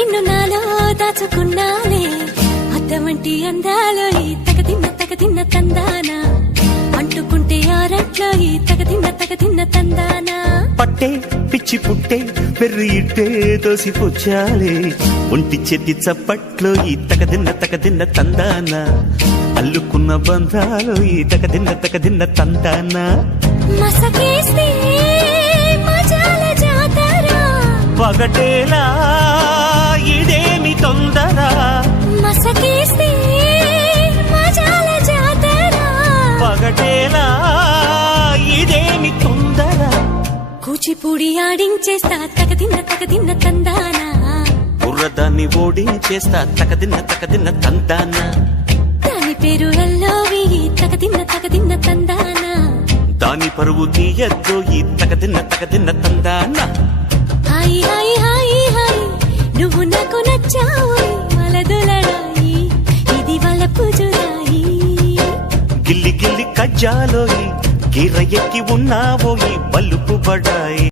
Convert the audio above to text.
నిన్ను నాలో దాచుకున్నాలే అద్దమంటి అందాలో ఈ తగదిన్న తందానా అంటుకుంటే ఆరట్లో ఈ తగదిన్న తందానా పట్టే పిచ్చి పుట్టే పెర్రి ఇట్టే దోసిపుచ్చాలే ఒంటి చేతి చప్పట్లో ఈ తగదిన్న తందానా అల్లుకున్న బంధాలు ఈ తగదిన్న తందానా మసకేస్తే మజాల జాతర పగటేలా ఇదేమి తొందర మసకేస్తే మజాల జాతర పగటేలా ఇదేమి తొందర కూచిపూడి ఆడించేస్తా తగదిన్న తందానా బుర్రదాన్ని ఓడించేస్తా తగదిన్న తందానా దాని పేరు ఎల్లోవి తగదిన్న తందానా దాని పరువు తీయద్దు ఈ తగదిన్న తందానా హాయ్ హాయ్ హాయ్ హాయ్ నువ్వు నాకు నచ్చావు మలదులడాయి ఇది వాళ్ళ పూజురాయి గిల్లి గిల్లి కజ్జాలోయి గిర్ర ఎక్కి ఉన్నావోయి బల్లుపు బడాయి